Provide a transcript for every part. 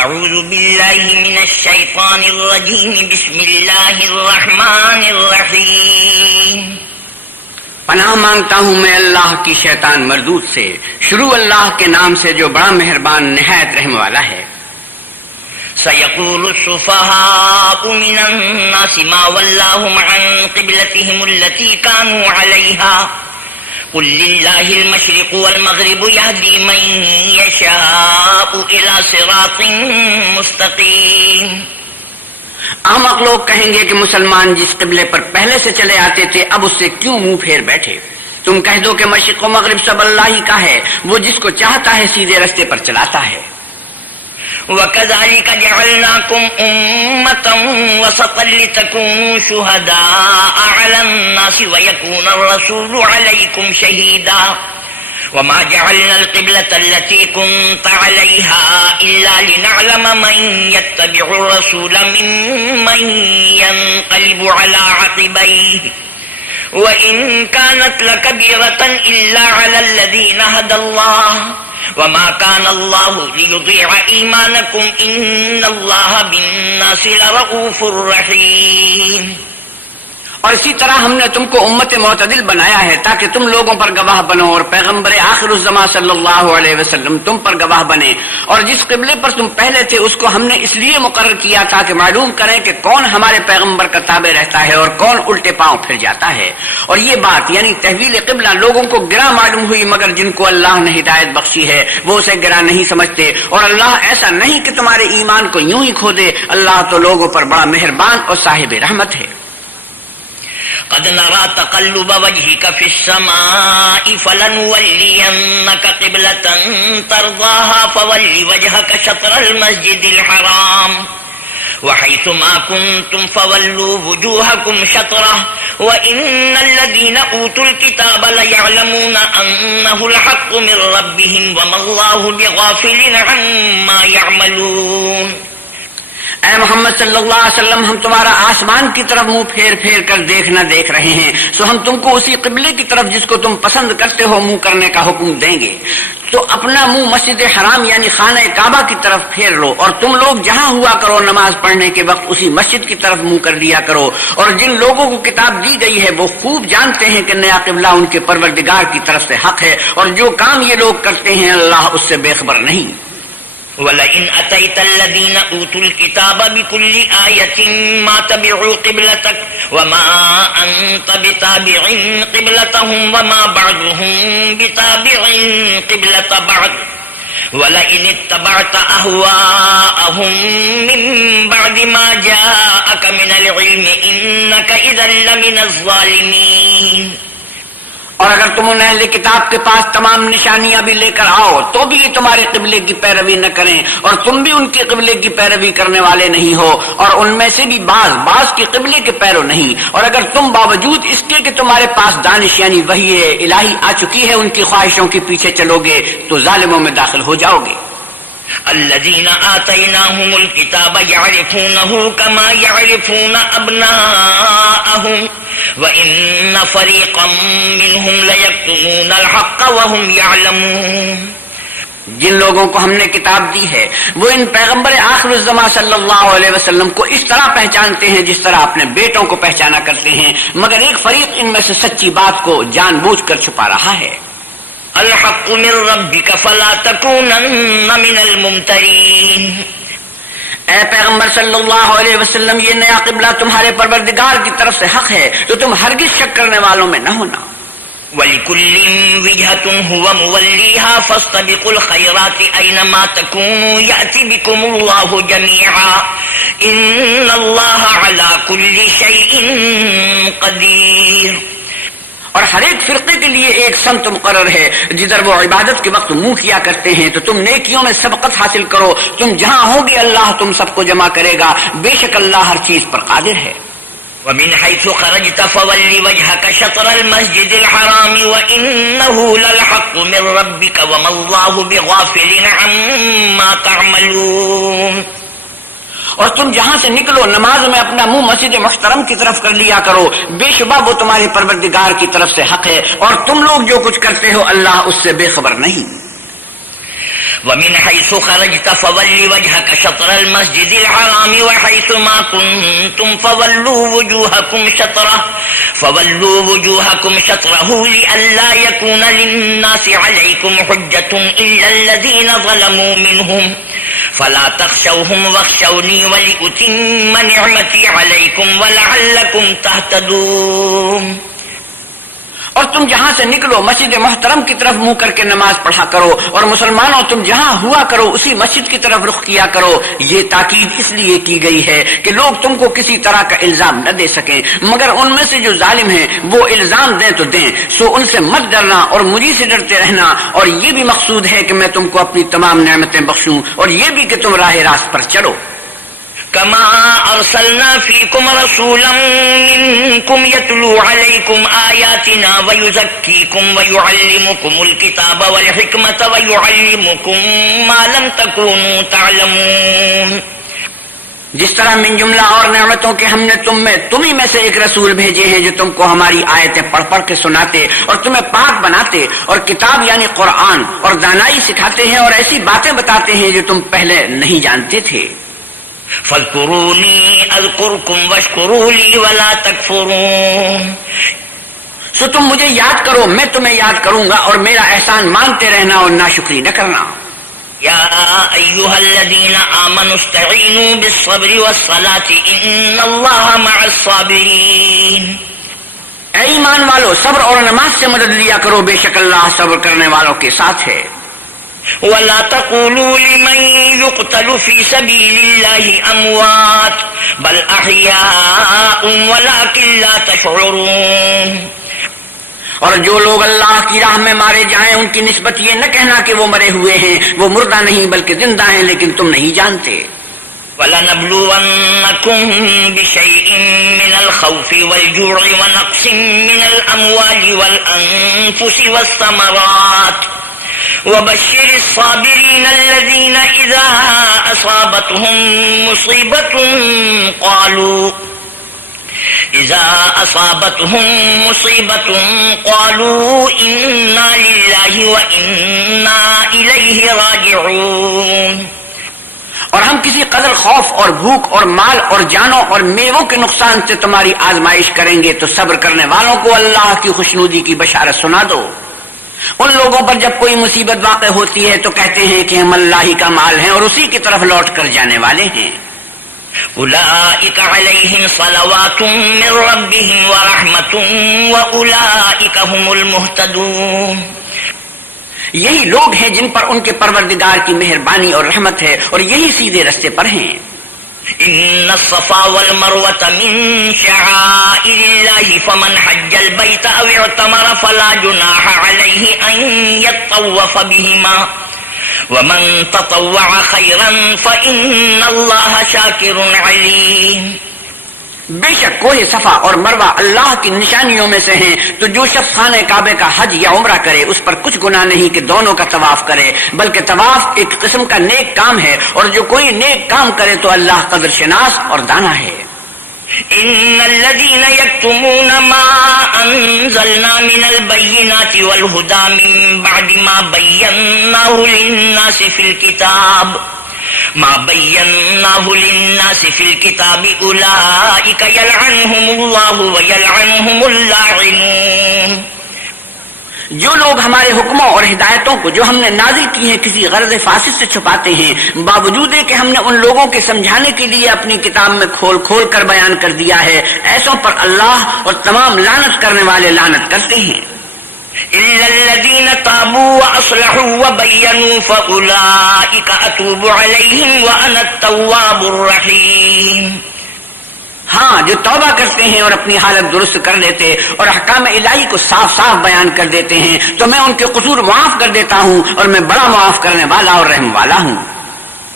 اعوذ باللہ من الشیطان الرجیم بسم اللہ الرحمن الرحیم پناہ مانگتا ہوں میں اللہ کی شیطان مردود سے، شروع اللہ کے نام سے جو بڑا مہربان نہایت رحم والا ہے۔ سيقول السفهاء من الناس ما ولاهم عن قبلتهم التي كانوا عليها قل لله المشرق والمغرب يهدي من يشاء إلى صراط مستقيم۔ احمق لوگ کہیں گے کہ مسلمان جس قبلے پر پہلے سے چلے آتے تھے اب اس سے کیوں منہ پھیر بیٹھے؟ تم کہہ دو کہ مشرق و مغرب سب اللہ ہی کا ہے، وہ جس کو چاہتا ہے سیدھے رستے پر چلاتا ہے۔ وَكَذَلِكَ جَعَلْنَاكُمْ أُمَّةً وَسَطًا لِتَكُونُوا شُهَدَاءَ عَلَى النَّاسِ وَيَكُونَ الرَّسُولُ عَلَيْكُمْ شَهِيدًا وَمَا جَعَلْنَا الْقِبْلَةَ الَّتِي كُنْتَ عَلَيْهَا إِلَّا لِنَعْلَمَ مَنْ يَتَّبِعُ الرَّسُولَ مِمَّنْ يَنْقَلِبُ عَلَى عَقِبَيْهِ وَإِنْ كَانَتْ لَكَبِيرَةً إِلَّا عَلَى الَّذِينَ هَدَى اللَّهُ وَمَا كَانَ اللَّهُ لِيُضِيعَ إِيمَانَكُمْ إِنَّ اللَّهَ بِالنَّاسِ لَرَءُوفٌ رَحِيمٌ۔ اور اسی طرح ہم نے تم کو امت معتدل بنایا ہے تاکہ تم لوگوں پر گواہ بنو اور پیغمبر آخر الزمان صلی اللہ علیہ وسلم تم پر گواہ بنے، اور جس قبلے پر تم پہلے تھے اس کو ہم نے اس لیے مقرر کیا تھا کہ معلوم کریں کہ کون ہمارے پیغمبر کا تابع رہتا ہے اور کون الٹے پاؤں پھر جاتا ہے۔ اور یہ بات یعنی تحویل قبلہ لوگوں کو گرا معلوم ہوئی، مگر جن کو اللہ نے ہدایت بخشی ہے وہ اسے گرا نہیں سمجھتے، اور اللہ ایسا نہیں کہ تمہارے ایمان کو یوں ہی کھو دے، اللہ تو لوگوں پر بڑا مہربان اور صاحب رحمت ہے۔ قد نرى تقلب وجهك في السماء فلنولينك قبلة ترضاها فول وجهك شطر المسجد الحرام وحيث ما كنتم فولوا وجوهكم شطره وإن الذين أوتوا الكتاب ليعلمون أنه الحق من ربهم وما الله بغافل عما يعملون۔ اے محمد صلی اللہ علیہ وسلم، ہم تمہارا آسمان کی طرف منہ پھیر پھیر کر دیکھ رہے ہیں، سو ہم تم کو اسی قبلے کی طرف جس کو تم پسند کرتے ہو منہ کرنے کا حکم دیں گے۔ تو اپنا منہ مسجد حرام یعنی خانہ کعبہ کی طرف پھیر لو، اور تم لوگ جہاں ہوا کرو نماز پڑھنے کے وقت اسی مسجد کی طرف منہ کر لیا کرو۔ اور جن لوگوں کو کتاب دی گئی ہے وہ خوب جانتے ہیں کہ نیا قبلہ ان کے پروردگار کی طرف سے حق ہے، اور جو کام یہ لوگ کرتے ہیں اللہ اس سے بے خبر نہیں۔ وَلَئِنْ أَتَيْتَ الَّذِينَ أُوتُوا الْكِتَابَ بِكُلِّ آيَةٍ مَا تَبِعُوا قِبْلَتَكَ وَمَا أَنْتَ بِتَابِعٍ قِبْلَتَهُمْ وَمَا بَعْضُهُمْ بِتَابِعٍ قِبْلَةَ بَعْضٍ وَلَئِنِ اتَّبَعْتَ أَهْوَاءَهُمْ مِنْ بَعْدِ مَا جَاءَكَ مِنَ الْعِلْمِ إِنَّكَ إِذًا لَمِنَ الظَّالِمِينَ۔ اور اگر تم ان اہل کتاب کے پاس تمام نشانیاں بھی لے کر آؤ تو بھی یہ تمہارے قبلے کی پیروی نہ کریں، اور تم بھی ان کے قبلے کی پیروی کرنے والے نہیں ہو، اور ان میں سے بھی بعض کے قبلے کے پیرو نہیں۔ اور اگر تم باوجود اس کے کہ تمہارے پاس دانش یعنی وحی الہی آ چکی ہے ان کی خواہشوں کے پیچھے چلو گے تو ظالموں میں داخل ہو جاؤ گے۔ الذين آتيناهم الكتاب يعرفونه كما يعرفون أبناءهم وإن فريقا منهم ليكتمون الحق وهم يعلمون۔ جن لوگوں کو ہم نے کتاب دی ہے وہ ان پیغمبر آخر الزمان صلی اللہ علیہ وسلم کو اس طرح پہچانتے ہیں جس طرح اپنے بیٹوں کو پہچانا کرتے ہیں، مگر ایک فریق ان میں سے سچی بات کو جان بوجھ کر چھپا رہا ہے۔ الحق من ربك فلا تكونن من الممترين۔ اے پیغمبر صلی اللہ علیہ وسلم، یہ نیا قبلہ تمہارے پروردگار کی طرف سے حق ہے تو تم ہرگز شک کرنے والوں میں نہ ہونا۔ وَلِكُلٍّ وِجْهَةٌ هُوَ مُوَلِّيهَا فَاسْتَبِقُوا الْخَيْرَاتِ أَيْنَمَا تَكُونُوا يَأْتِ بِكُمُ اللَّهُ جَمِيعًا إِنَّ اللَّهَ عَلَى كُلِّ شَيْءٍ قَدِيرٌ۔ اور ہر ایک فرقے کے لیے ایک سمت مقرر ہے، جدھر وہ عبادت کے وقت منہ کیا کرتے ہیں تو تم نیکیوں میں سبقت حاصل کرو، تم جہاں ہوگے اللہ تم سب کو جمع کرے گا، بے شک اللہ ہر چیز پر قادر ہے۔ وَمِنْ حَيْثُ خَرَجْتَ فَوَلِّ وَجْهَكَ شَطْرَ الْمَسْجِدِ الْحَرَامِ وَإِنَّهُ لَلْحَقُّ مِنْ رَبِّكَ وَمَا اللَّهُ بِغَافِلٍ عَمَّا تَعْمَلُونَ۔ اور تم جہاں سے نکلو نماز میں اپنا منہ مسجد محترم کی طرف کر لیا کرو، بے شبہ وہ تمہارے پروردگار کی طرف سے حق ہے، اور تم لوگ جو کچھ کرتے ہو اللہ اس سے بے خبر نہیں۔ ومن حيث خرجت فول وجهك شطر المسجد الحرام وحيث ما كنتم فولوا وجوهكم شطره لئلا يكون للناس عليكم حجة إلا الذين ظلموا منهم فلا تخشوهم واخشوني ولأتم نعمتي عليكم ولعلكم تهتدون. اور تم جہاں سے نکلو مسجد محترم کی طرف منہ کر کے نماز پڑھا کرو، اور مسلمانوں تم جہاں ہوا کرو اسی مسجد کی طرف رخ کیا کرو. یہ تاکید اس لیے کی گئی ہے کہ لوگ تم کو کسی طرح کا الزام نہ دے سکیں، مگر ان میں سے جو ظالم ہیں وہ الزام دیں تو دیں، سو ان سے مت ڈرنا اور مجھے سے ڈرتے رہنا. اور یہ بھی مقصود ہے کہ میں تم کو اپنی تمام نعمتیں بخشوں، اور یہ بھی کہ تم راہ راست پر چلو. كما أرسلنا فيكم رسولا منكم يتلو عليكم آياتنا ويزكيكم ويعلمكم الكتاب والحكمة ويعلمكم ما لم تكونوا تعلمون. جس طرح من جملہ اور نعمتوں کے ہم نے تمہیں میں سے ایک رسول بھیجے ہیں جو تم کو ہماری آیتیں پڑھ پڑھ کے سناتے اور تمہیں پاک بناتے اور کتاب یعنی قرآن اور دانائی سکھاتے ہیں اور ایسی باتیں بتاتے ہیں جو تم پہلے نہیں جانتے تھے. فاذكروني اذكركم واشكروا لي ولا تكفرون. سو تم مجھے یاد کرو میں تمہیں یاد کروں گا اور میرا احسان مانتے رہنا اور ناشکری نہ کرنا. يا أيها الذين آمنوا استعينوا بالصبر والصلاة إن الله مع الصابرين. اے ایمان والو صبر اور نماز سے مدد لیا کرو، بے شک اللہ صبر کرنے والوں کے ساتھ ہے. ولا تقولوا لمن يقتل في سبيل الله أموات بل أحياء ولكن لا تشعرون. اور جو لوگ اللہ کی راہ میں مارے جائیں ان کی نسبت یہ نہ کہنا کہ وہ مرے ہوئے ہیں، وہ مردہ نہیں بلکہ زندہ ہیں لیکن تم نہیں جانتے. وَلَنَبْلُوَنَّكُمْ بِشَيْءٍ مِّنَ الْخَوْفِ وَالْجُوعِ وَنَقْصٍ مِّنَ الْأَمْوَالِ وَالْأَنفُسِ وَالثَّمَرَاتِ وَبَشِّرِ الصَّابِرِينَ الَّذِينَ إِذَا أَصَابَتْهُم مُّصِيبَةٌ قَالُوا إِنَّا لِلَّهِ وَإِنَّا إِلَيْهِ راجعون. اور ہم کسی قدر خوف اور بھوک اور مال اور جانوں اور میووں کے نقصان سے تمہاری آزمائش کریں گے تو صبر کرنے والوں کو اللہ کی خوشنودی کی بشارت سنا دو. ان لوگوں پر جب کوئی مصیبت واقع ہوتی ہے تو کہتے ہیں کہ ہم اللہ ہی کا مال ہیں اور اسی کی طرف لوٹ کر جانے والے ہیں. أولئك عليهم صلوات من ربهم ورحمة وأولئك هم المهتدون. یہی لوگ ہیں جن پر ان کے پروردگار کی مہربانی اور رحمت ہے اور یہی سیدھے رستے پر ہیں. إن الصفا والمروة من شعائر الله فمن حج البيت أو اعتمر فلا جناح عليه أن يطوف بهما ومن تطوع خيرا فإن الله شاكر عليم. بے شک کوہ صفا اور مروہ اللہ کی نشانیوں میں سے ہیں، تو جو شخص خانہ کعبے کا حج یا عمرہ کرے اس پر کچھ گناہ نہیں کہ دونوں کا طواف کرے، بلکہ طواف ایک قسم کا نیک کام ہے، اور جو کوئی نیک کام کرے تو اللہ قدر شناس اور دانا ہے. إن الذين يكتمون ما أنزلنا من البينات والهدى من بعد ما بيناه للناس في الكتاب أولئك يلعنهم الله ويلعنهم اللاعنون. جو لوگ ہمارے حکموں اور ہدایتوں کو جو ہم نے نازل کی ہیں کسی غرض فاسد سے چھپاتے ہیں، باوجود ہے کہ ہم نے ان لوگوں کے سمجھانے کے لیے اپنی کتاب میں کھول کھول کر بیان کر دیا ہے، ایسوں پر اللہ اور تمام لعنت کرنے والے لعنت کرتے ہیں. إلا الذين تابوا وأصلحوا وبينوا فأولئك أتوب عليهم وأنا التواب الرحيم. ہاں جو توبہ کرتے ہیں اور اپنی حالت درست کر لیتے اور احکام الہی کو صاف صاف بیان کر دیتے ہیں تو میں ان کے قصور معاف کر دیتا ہوں اور میں بڑا معاف کرنے والا اور رحم والا ہوں.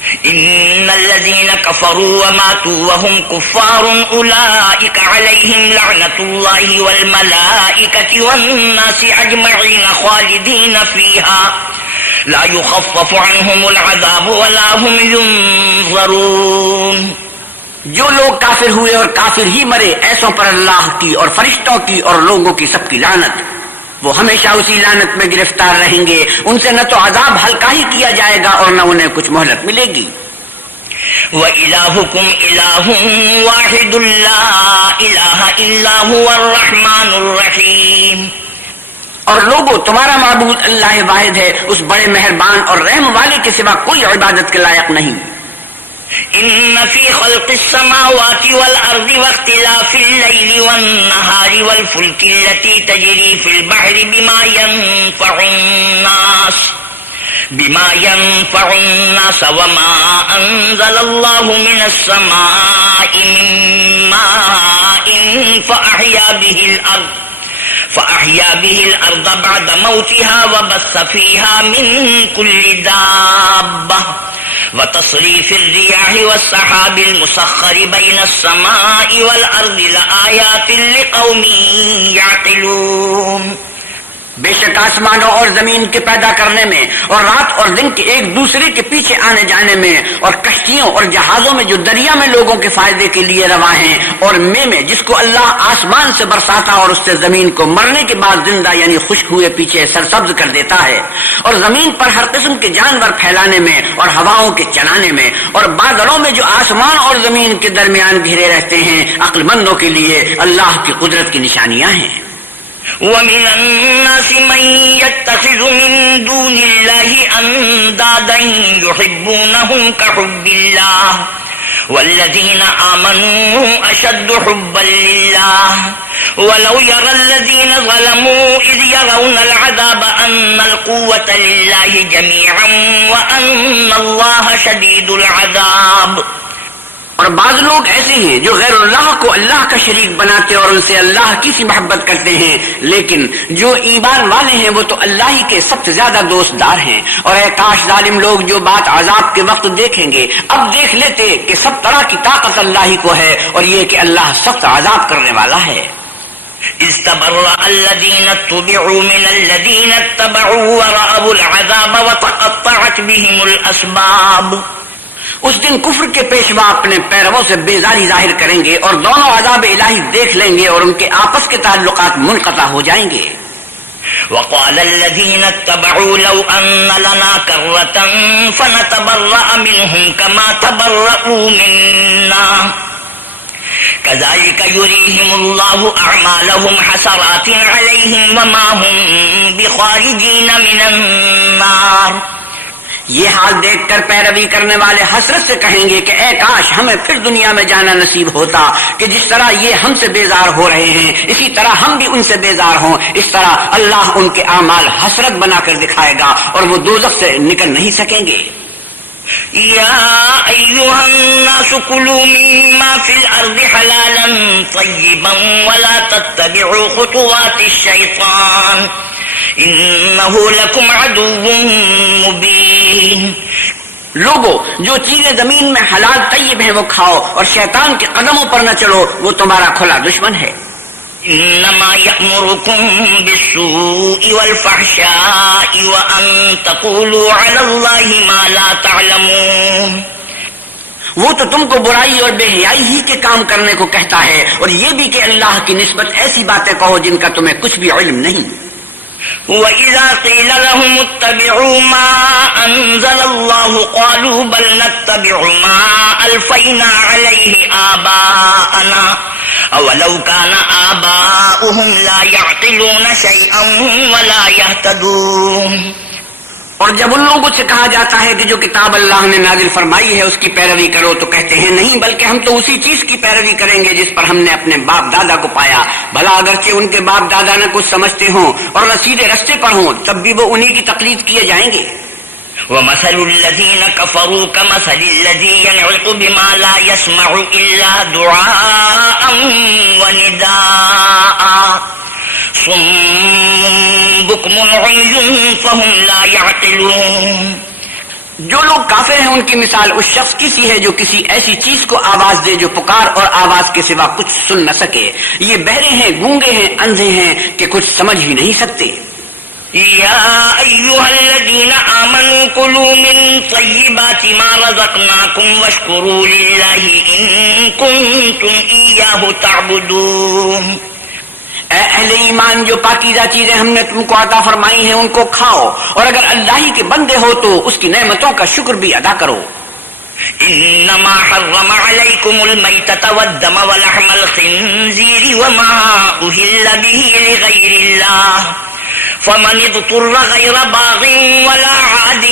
إن الذين كفروا وماتوا وهم كفار أولئك عليهم لعنة الله والملائكة والناس أجمعين خالدين فيها لا يخفف عنهم العذاب ولا هم ينظرون. جو لوگ کافر ہوئے اور کافر ہی مرے ایسوں پر اللہ کی اور فرشتوں کی اور لوگوں کی سب کی لعنت. وہ ہمیشہ اسی لعنت میں گرفتار رہیں گے. ان سے نہ تو عذاب ہلکا ہی کیا جائے گا اور نہ انہیں کچھ مہلت ملے گی. وَإِلَٰهُكُمْ إِلَٰهٌ وَاحِدٌ لَا إِلَٰهَ إِلَّا هُوَ الرَّحْمَٰنُ الرَّحِيمُ. اور لوگوں تمہارا معبود اللہ واحد ہے، اس بڑے مہربان اور رحم والے کے سوا کوئی عبادت کے لائق نہیں. إِنَّ فِي خَلْقِ السَّمَاوَاتِ وَالْأَرْضِ وَاخْتِلَافِ اللَّيْلِ وَالنَّهَارِ وَالْفُلْكِ الَّتِي تَجْرِي فِي الْبَحْرِ بما ينفع الناس وما أنزل الله من السماء من ماء فأحيا به الأرض بعد موتها وبث فيها من كل دابة وتصريف الرياح والسحاب المسخر بين السماء والأرض لآيات لقوم يعقلون. بے شک آسمانوں اور زمین کے پیدا کرنے میں اور رات اور دن کے ایک دوسرے کے پیچھے آنے جانے میں اور کشتیوں اور جہازوں میں جو دریا میں لوگوں کے فائدے کے لیے رواں ہیں اور میں جس کو اللہ آسمان سے برساتا اور اس سے زمین کو مرنے کے بعد زندہ یعنی خشک ہوئے پیچھے سرسبز کر دیتا ہے اور زمین پر ہر قسم کے جانور پھیلانے میں اور ہواؤں کے چلانے میں اور بادلوں میں جو آسمان اور زمین کے درمیان گھرے رہتے ہیں عقل مندوں کے لیے اللہ کی قدرت کی نشانیاں ہیں. وَمِنَ النَّاسِ مَن يَتَّخِذُ مِن دُونِ اللَّهِ أَندَادًا يُحِبُّونَهُمْ كَحُبِّ اللَّهِ وَالَّذِينَ آمَنُوا أَشَدُّ حُبًّا لِلَّهِ وَلَوْ يَرَى الَّذِينَ ظَلَمُوا إِذْ يَرَوْنَ الْعَذَابَ أَنَّ الْقُوَّةَ لِلَّهِ جَمِيعًا وَأَنَّ اللَّهَ شَدِيدُ الْعَذَابِ. اور بعض لوگ ایسے ہیں جو غیر اللہ کو اللہ کا شریک بناتے اور ان سے اللہ کی سی محبت کرتے ہیں، لیکن جو ایمان والے ہیں وہ تو اللہ ہی کے سب سے زیادہ دوست دار ہیں. اور اے کاش ظالم لوگ جو بات عذاب کے وقت دیکھیں گے اب دیکھ لیتے کہ سب طرح کی طاقت اللہ ہی کو ہے اور یہ کہ اللہ سخت عذاب کرنے والا ہے. استبرأ الذين اتبعوا من الذين اتبعوا ورأوا العذاب وتقطعت بهم الأسباب. اس دن کفر کے پیشوا اپنے پیرووں سے بیزاری ظاہر کریں گے اور دونوں عذاب الہی دیکھ لیں گے اور ان کے آپس کے تعلقات منقطع ہو جائیں گے. وقال الذين اتبعوا لو أن لنا كرة فنتبرأ منهم كما تبرأوا منا كذلك يريهم الله أعمالهم حسرات عليهم وما هم بخارجين من النار. یہ حال دیکھ کر پیروی کرنے والے حسرت سے کہیں گے کہ اے کاش ہمیں پھر دنیا میں جانا نصیب ہوتا کہ جس طرح یہ ہم سے بیزار ہو رہے ہیں اسی طرح ہم بھی ان سے بیزار ہوں. اس طرح اللہ ان کے اعمال حسرت بنا کر دکھائے گا اور وہ دوزخ سے نکل نہیں سکیں گے. يا أيها الناس كلوا مما في الأرض حلالا طيبا ولا تتبعوا خطوات الشيطان إنه لكم عدو مبين. لوگو جو چیزیں زمین میں حلال طیب ہیں وہ کھاؤ اور شیطان کے قدموں پر نہ چلو، وہ تمہارا کھلا دشمن ہے. إنما يأمركم بالسوء والفحشاء وأن تقولوا على الله ما لا تعلمون. وہ تو تم کو برائی اور بے حیائی ہی کے کام کرنے کو کہتا ہے اور یہ بھی کہ اللہ کی نسبت ایسی باتیں کہو جن کا تمہیں کچھ بھی علم نہیں. وَإِذَا قِيلَ لَهُمُ اتَّبِعُوا مَا أَنزَلَ اللَّهُ قَالُوا بَلْ نَتَّبِعُ مَا أَلْفَيْنَا عَلَيْهِ آبَاءَنَا أَوَلَوْ كَانَ آبَاؤُهُمْ لَا يَعْقِلُونَ شَيْئًا وَلَا يَهْتَدُونَ. اور جب ان لوگوں سے کہا جاتا ہے کہ جو کتاب اللہ نے نازل فرمائی ہے اس کی پیروی کرو تو کہتے ہیں نہیں بلکہ ہم تو اسی چیز کی پیروی کریں گے جس پر ہم نے اپنے باپ دادا کو پایا. بھلا اگرچہ ان کے باپ دادا نہ کچھ سمجھتے ہوں اور نہ سیدھے رستے پر ہوں تب بھی وہ انہی کی تقلید کیے جائیں گے. وَمَثَلُ الَّذِينَ كَفَرُوا كَمَثَلِ الَّذِي يَنْعِقُ بِمَا لَا يَسْمَعُ إِلَّا دُعَاءً وَنِدَاءً صُمٌّ بُكْمٌ عُمْيٌ فَهُمْ لَا يَعْقِلُونَ. جو لوگ کافر ہیں ان کی مثال اس شخص کی سی ہے جو کسی ایسی چیز کو آواز دے جو پکار اور آواز کے سوا کچھ سن نہ سکے. یہ بہرے ہیں، گونگے ہیں، اندھے ہیں کہ کچھ سمجھ ہی نہیں سکتے. يا أيها الذين آمنوا كلوا من طيبات ما رزقناكم واشكروا لله إن كنتم إياه تعبدون. اے اہل ایمان، جو پاکیزہ چیزیں ہم نے تم کو عطا فرمائی ہیں ان کو کھاؤ، اور اگر اللہ ہی کے بندے ہو تو اس کی نعمتوں کا شکر بھی ادا کرو۔ انما حرم عليكم الميتة والدم ولحم الخنزير وما أهل به لغير الله فمن اضطر غير باغ ولا عاد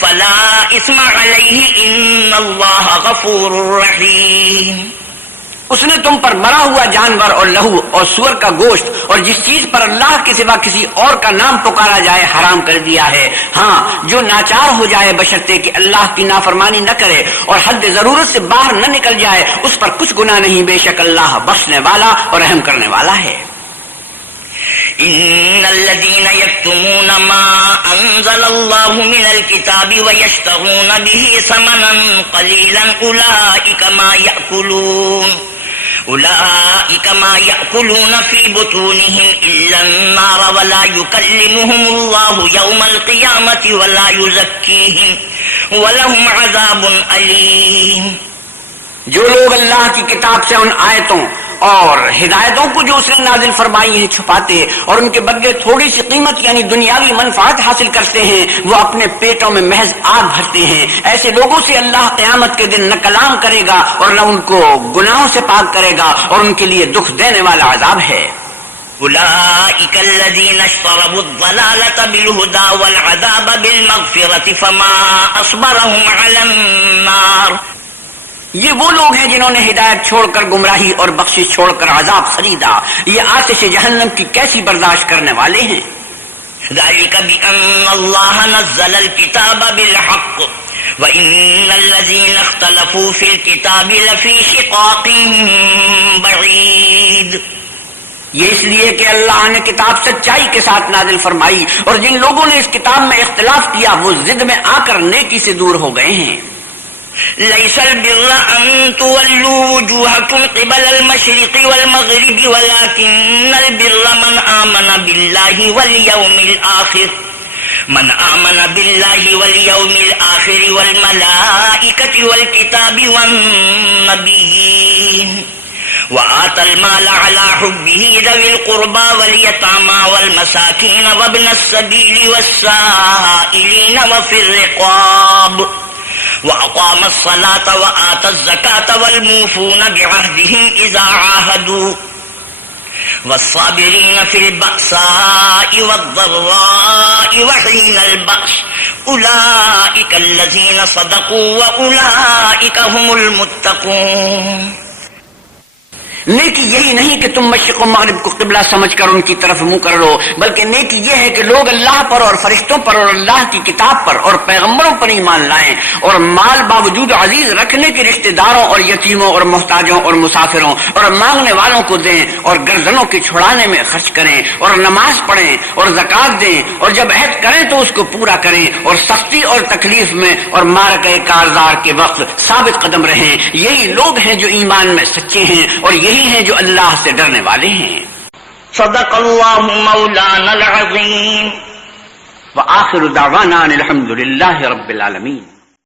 فلا إثم عليه إن الله غفور رحيم۔ اس نے تم پر مرا ہوا جانور اور لہو اور سور کا گوشت اور جس چیز پر اللہ کے سوا کسی اور کا نام پکارا جائے حرام کر دیا ہے، ہاں جو ناچار ہو جائے بشرطے کہ اللہ کی نافرمانی نہ کرے اور حد ضرورت سے باہر نہ نکل جائے، اس پر کچھ گناہ نہیں، بے شک اللہ بخشنے والا اور رحم کرنے والا ہے۔ ان الذين يكتمون ما انزل الله من الكتاب ويشترون به ثمنا قليلا أولئك ما يأكلون في بطونهم إلا النار ولا يكلمهم الله يوم القيامة ولا يزكيهم ولهم عذاب أليم۔ جو لوگ اللہ کی کتاب سے ان آیتوں اور ہدایتوں کو جو اس نے نازل فرمائی ہیں چھپاتے اور ان کے بدلے تھوڑی سی قیمت یعنی دنیاوی منفعت حاصل کرتے ہیں، وہ اپنے پیٹوں میں محض آگ بھرتے ہیں۔ ایسے لوگوں سے اللہ قیامت کے دن نہ کلام کرے گا اور نہ ان کو گناہوں سے پاک کرے گا، اور ان کے لیے دکھ دینے والا عذاب ہے۔ أولئك الذين اشتروا الضلالة بالهدى والعذاب بالمغفرة فما أصبرهم على النار۔ یہ وہ لوگ ہیں جنہوں نے ہدایت چھوڑ کر گمراہی اور بخشش چھوڑ کر عذاب خریدا، یہ آتش جہنم کی کیسی برداشت کرنے والے ہیں۔ ذلك بأن الله نزل الكتاب بالحق وإن الذين اختلفوا في الكتاب لفي شقاق بعيد۔ یہ اس لیے کہ اللہ نے کتاب سچائی کے ساتھ نازل فرمائی، اور جن لوگوں نے اس کتاب میں اختلاف کیا وہ ضد میں آ کر نیکی سے دور ہو گئے ہیں۔ ليس البر أن تولوا وجوهكم قبل المشرق والمغرب ولكن البر من آمن بالله واليوم الآخر والملائكة والكتاب والنبيين وآتى المال على حبه ذوي القربى واليتامى والمساكين وابن السبيل والسائلين وفي الرقاب وأقام الصلاة وآتى الزكاة والموفون بعهدهم إذا عاهدوا والصابرين في البأساء والضراء وحين البأس أولئك الذين صدقوا وأولئك هم المتقون۔ نیکی یہی نہیں کہ تم مشرق و مغرب کو قبلہ سمجھ کر ان کی طرف منہ کر لو، بلکہ نیکی یہ ہے کہ لوگ اللہ پر اور فرشتوں پر اور اللہ کی کتاب پر اور پیغمبروں پر ایمان لائیں، اور مال باوجود عزیز رکھنے کے رشتہ داروں اور یتیموں اور محتاجوں اور مسافروں اور مانگنے والوں کو دیں، اور گردنوں کے چھڑانے میں خرچ کریں، اور نماز پڑھیں اور زکوٰۃ دیں، اور جب عہد کریں تو اس کو پورا کریں، اور سختی اور تکلیف میں اور مارکہ کارزار کے وقت ثابت قدم رہیں۔ یہی لوگ ہیں جو ایمان میں سچے ہیں، اور یہی ہیں جو اللہ سے ڈرنے والے ہیں۔ صدق اللہ مولانا العظیم۔ وآخر دعوانا الحمد للہ رب العالمین۔